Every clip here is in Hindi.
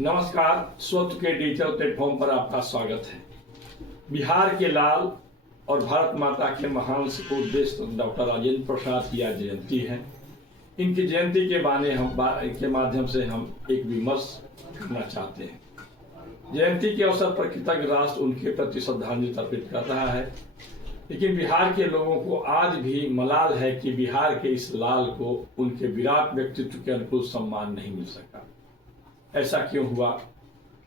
नमस्कार। स्वच्छ के डिजिटल प्लेटफॉर्म पर आपका स्वागत है। बिहार के लाल और भारत माता के महान सपूत देश डॉक्टर राजेंद्र प्रसाद की आज जयंती है। इनकी जयंती के माध्यम से हम एक विमर्श करना चाहते हैं। जयंती के अवसर पर कृतज्ञ राष्ट्र उनके प्रति श्रद्धांजलि अर्पित कर रहा है, लेकिन बिहार के लोगों को आज भी मलाल है कि बिहार के इस लाल को उनके विराट व्यक्तित्व के अनुकूल सम्मान नहीं मिल सका। ऐसा क्यों हुआ?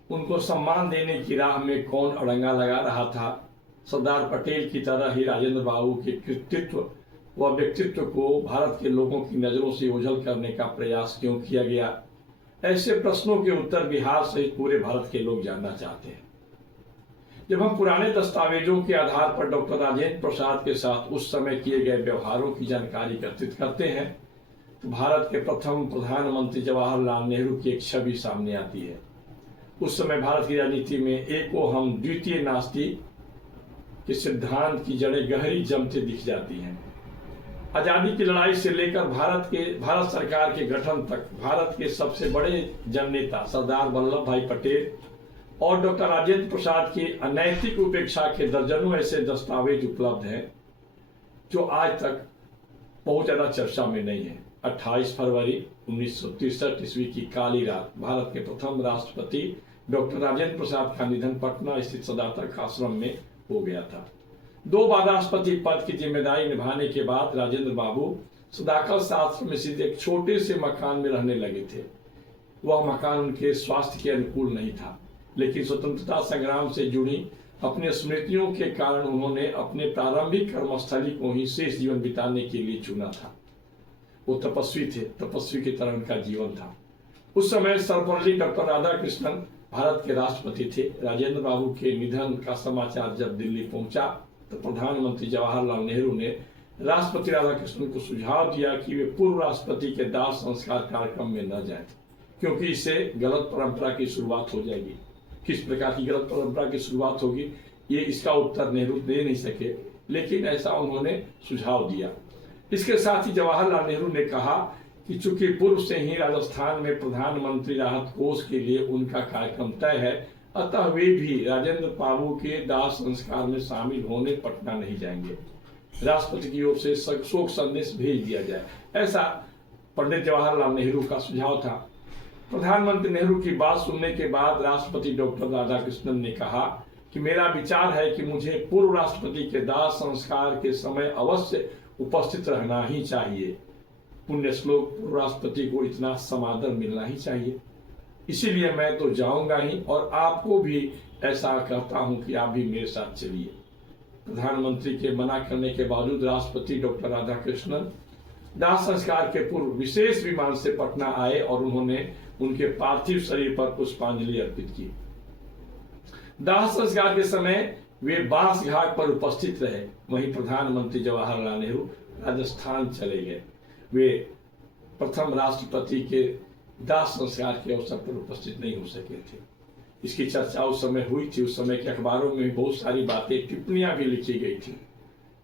उनको सम्मान देने की राह में कौन अड़ंगा लगा रहा था? सरदार पटेल की तरह ही राजेंद्र बाबू के कृतित्व व व्यक्तित्व को भारत के लोगों की नजरों से ओझल करने का प्रयास क्यों किया गया? ऐसे प्रश्नों के उत्तर बिहार सहित पूरे भारत के लोग जानना चाहते हैं। जब हम पुराने दस्तावेजों के आधार पर डॉक्टर राजेंद्र प्रसाद के साथ उस समय किए गए व्यवहारों की जानकारी एकत्रित करते हैं तो भारत के प्रथम प्रधानमंत्री जवाहरलाल नेहरू की एक छवि सामने आती है। उस समय भारत की राजनीति में एको हम द्वितीय नास्ती के सिद्धांत की जड़ें गहरी जमते दिख जाती हैं। आजादी की लड़ाई से लेकर भारत सरकार के गठन तक भारत के सबसे बड़े जननेता सरदार वल्लभ भाई पटेल और डॉक्टर राजेंद्र प्रसाद की अनैतिक उपेक्षा के दर्जनों ऐसे दस्तावेज उपलब्ध हैं जो आज तक बहुत ज्यादा चर्चा में नहीं है। 28 फरवरी 1963 ईस्वी की काली रात भारत के प्रथम राष्ट्रपति डॉक्टर राजेंद्र प्रसाद का निधन पटना स्थित सदातक आश्रम में हो गया था। 2 बार राष्ट्रपति पद की जिम्मेदारी निभाने के बाद राजेंद्र बाबू सदाकत आश्रम में स्थित एक छोटे से मकान में रहने लगे थे। वह मकान उनके स्वास्थ्य के अनुकूल नहीं था, लेकिन स्वतंत्रता संग्राम से जुड़ी अपने स्मृतियों के कारण उन्होंने अपने प्रारंभिक कर्मस्थली को ही शेष जीवन बिताने के लिए चुना था। वो तपस्वी थे, तपस्वी की तरह उनका जीवन था। उस समय सर्वपल्ली डॉक्टर राधाकृष्णन भारत के राष्ट्रपति थे। राजेंद्र बाबू के निधन का समाचार जब दिल्ली पहुंचा तो प्रधानमंत्री जवाहरलाल नेहरू ने राष्ट्रपति राधाकृष्णन को सुझाव दिया कि वे पूर्व राष्ट्रपति के दाह संस्कार कार्यक्रम में न जाएं, क्योंकि इससे गलत परंपरा की शुरुआत हो जाएगी। किस प्रकार की गलत परंपरा की शुरुआत होगी, ये इसका उत्तर नेहरू दे नहीं सके, लेकिन ऐसा उन्होंने सुझाव दिया। इसके साथ ही जवाहरलाल नेहरू ने कहा कि चूंकि पूर्व से ही राजस्थान में प्रधानमंत्री राहत कोष के लिए उनका कार्यक्रम तय है, अतः वे भी राजेंद्र बाबू के दाह संस्कार में शामिल होने पटना नहीं जाएंगे। राष्ट्रपति की ओर से शोक संदेश भेज दिया जाए, ऐसा पंडित जवाहरलाल नेहरू का सुझाव था। प्रधानमंत्री नेहरू की बात सुनने के बाद राष्ट्रपति डॉक्टर राधाकृष्णन ने कहा कि मेरा विचार है कि मुझे पूर्व राष्ट्रपति के दाह संस्कार के समय अवश्य उपस्थित रहना ही चाहिए। पुण्य श्लोक पूर्व राष्ट्रपति को इतना समादर मिलना ही चाहिए, इसीलिए मैं तो जाऊंगा ही और आपको भी ऐसा कहता हूं कि आप भी मेरे साथ चलिए। प्रधानमंत्री के मना करने के बावजूद राष्ट्रपति डॉक्टर राधाकृष्णन दाह संस्कार के पूर्व विशेष विमान से पटना आए और उन्होंने उनके पार्थिव शरीर पर पुष्पांजलि अर्पित की। दाह संस्कार के समय वे बांस घाट पर उपस्थित रहे। वहीं प्रधानमंत्री जवाहरलाल नेहरू राजस्थान चले गए। वे प्रथम राष्ट्रपति के दाह संस्कार के अवसर पर उपस्थित नहीं हो सके थे। इसकी चर्चा उस समय हुई थी। उस समय के अखबारों में बहुत सारी बातें, टिप्पणियां भी लिखी गई थी।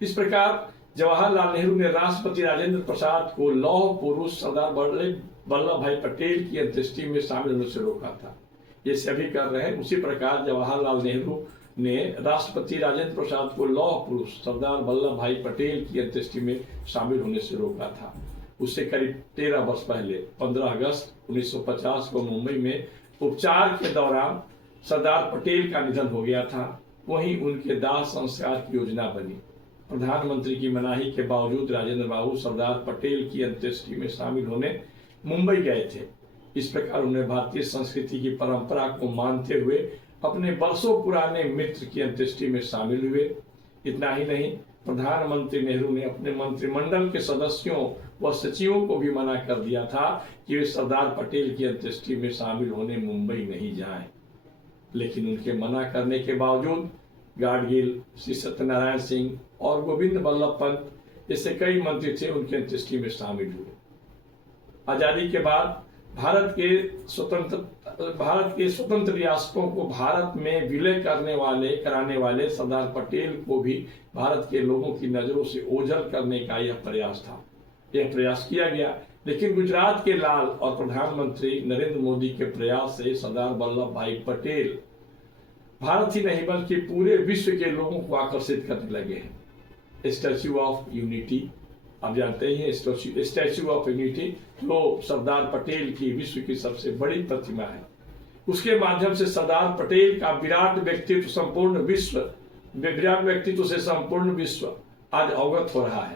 इस प्रकार जवाहरलाल नेहरू ने राष्ट्रपति राजेंद्र प्रसाद को लौह पुरुष सरदार वल्लभ भाई पटेल की अंत्येष्टि में शामिल होने से रोका था। ये सभी कर रहे हैं। उसी प्रकार जवाहरलाल नेहरू ने राष्ट्रपति राजेंद्र प्रसाद को लौह पुरुष सरदार वल्लभ भाई पटेल की अंत्येष्टि में शामिल होने से रोका था। उससे करीब 13 वर्ष पहले 15 अगस्त 1950 को मुंबई में उपचार के दौरान सरदार पटेल का निधन हो गया था। वहीं उनके दाह संस्कार की योजना बनी। प्रधानमंत्री की मनाही के बावजूद राजेंद्र बाबू सरदार पटेल की अंत्येष्टि में शामिल होने मुंबई गए थे। इस प्रकार उन्हें भारतीय संस्कृति की परंपरा को मानते हुए अपने वर्षों पुराने मित्र की अंत्येष्टि में शामिल हुए। इतना ही नहीं, प्रधानमंत्री नेहरू ने अपने मंत्रिमंडल के सदस्यों व सचिवों को भी मना कर दिया था कि वे सरदार पटेल की अंत्येष्टि में शामिल होने मुंबई नहीं जाएं। लेकिन उनके मना करने के बावजूद गाडगिल, श्री सत्यनारायण सिंह और गोविंद वल्लभ पंत जैसे कई मंत्री थे उनकी अंत्येष्टि में शामिल हुए। आजादी के बाद भारत के स्वतंत्र रियासतों को भारत में विलय कराने वाले सरदार पटेल को भी भारत के लोगों की नजरों से ओझल करने का यह प्रयास था। यह प्रयास किया गया, लेकिन गुजरात के लाल और प्रधानमंत्री नरेंद्र मोदी के प्रयास से सरदार वल्लभ भाई पटेल भारत ही नहीं बल्कि पूरे विश्व के लोगों को आकर्षित करने लगे हैं। स्टैच्यू ऑफ यूनिटी, आप जानते ही हैं स्टैच्यू ऑफ यूनिटी जो सरदार पटेल की विश्व की सबसे बड़ी प्रतिमा है, उसके माध्यम से सरदार पटेल का विराट व्यक्तित्व से संपूर्ण विश्व आज अवगत हो रहा है।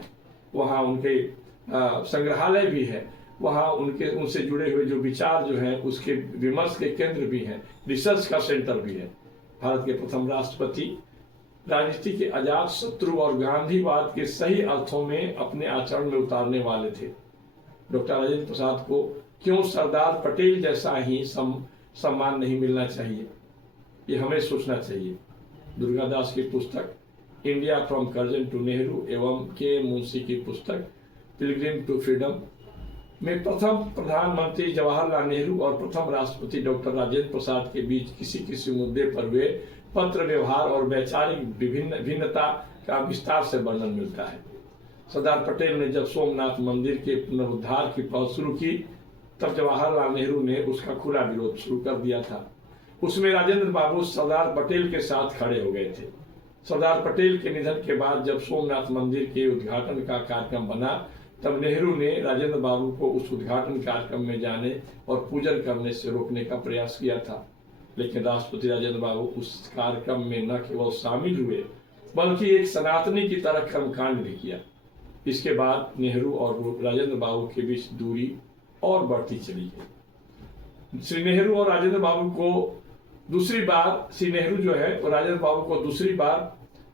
वहाँ उनके संग्रहालय भी है, वहाँ उनसे जुड़े हुए जो विचार जो है उसके विमर्श के केंद्र भी हैं, रिसर्च का सेंटर भी है। भारत के प्रथम राष्ट्रपति राजनीति के अजात शत्रु और गांधीवाद के सही अर्थों में अपने आचरण में उतारने वाले थे। डॉक्टर राजेंद्र प्रसाद को क्यों सरदार पटेल जैसा ही सम्मान नहीं मिलना चाहिए, ये हमें सोचना चाहिए। दुर्गादास की पुस्तक India from Curzon to Nehru एवं के मुंशी की पुस्तक पिलग्रिम टू फ्रीडम में प्रथम प्रधानमंत्री जवाहरलाल नेहरू और प्रथम राष्ट्रपति डॉक्टर राजेंद्र प्रसाद के बीच किसी मुद्दे पर हुए पत्र व्यवहार और वैचारिक भिन्नता का विस्तार से वर्णन मिलता है। सरदार पटेल ने जब सोमनाथ मंदिर के पुनरुद्धार की पहल शुरू की तब जवाहरलाल नेहरू ने उसका खुला विरोध शुरू कर दिया था। उसमें राजेंद्र बाबू सरदार पटेल के साथ खड़े हो गए थे। सरदार पटेल के निधन के बाद जब सोमनाथ मंदिर के उद्घाटन का कार्यक्रम बना तब नेहरू ने राजेंद्र बाबू को उस उद्घाटन कार्यक्रम में जाने और पूजन करने से रोकने का प्रयास किया था, लेकिन राष्ट्रपति राजेंद्र बाबू उस कार्यक्रम में न केवल शामिल हुए बल्कि एक सनातनी की तरह कर्मकांड भी किया। इसके बाद नेहरू और राजेंद्र बाबू के बीच दूरी और बढ़ती चली गई। श्री नेहरू राजेंद्र बाबू जो है वो राजेंद्र बाबू को दूसरी बार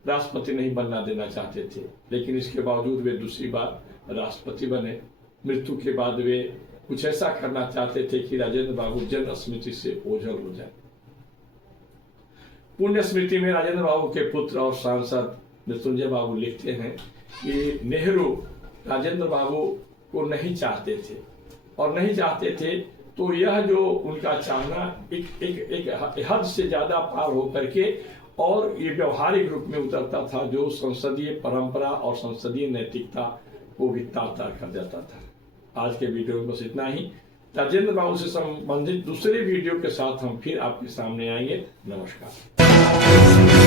राष्ट्रपति नहीं बनना देना चाहते थे, लेकिन इसके बावजूद वे दूसरी बार राष्ट्रपति बने। मृत्यु के बाद वे कुछ ऐसा करना चाहते थे कि राजेंद्र बाबू जन स्मृति से ओझल हो जाए। पुण्य स्मृति में राजेंद्र बाबू के पुत्र और सांसद मृत्युंजय बाबू लिखते हैं कि नेहरू राजेंद्र बाबू को नहीं चाहते थे और नहीं चाहते थे तो यह जो उनका चाहना एक हद से ज्यादा पार हो करके और ये व्यवहारिक रूप में उतरता था जो संसदीय परंपरा और संसदीय नैतिकता को भी तार कर देता था। आज के वीडियो में बस इतना ही। राजेंद्र बाबू से संबंधित दूसरे वीडियो के साथ हम फिर आपके सामने आएंगे। नमस्कार।